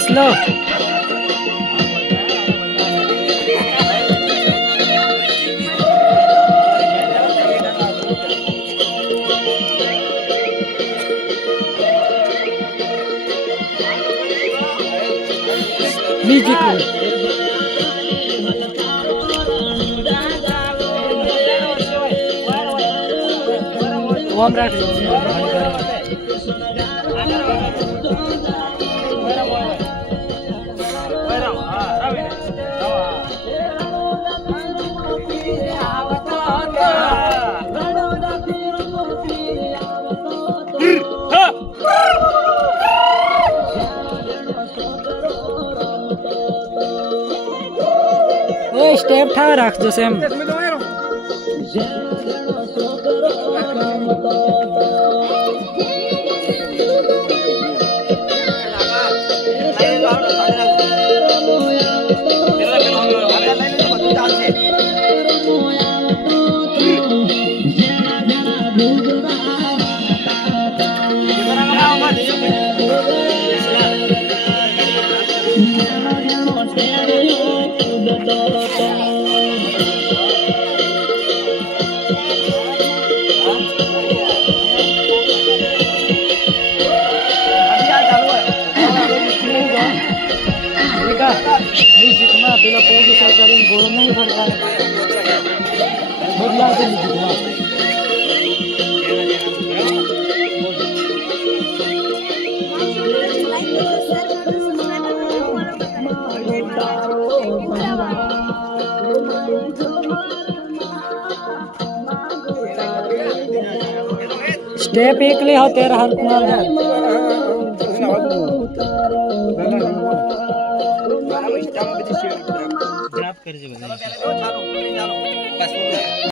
slow music Omraj ओ step ठा राख जो सेम म्यूजिक में पेला प्रोड्यूसर करीन गोल नहीं करता बदला दे म्यूजिक स्टेप एक ले हो तेरा हर कुमार है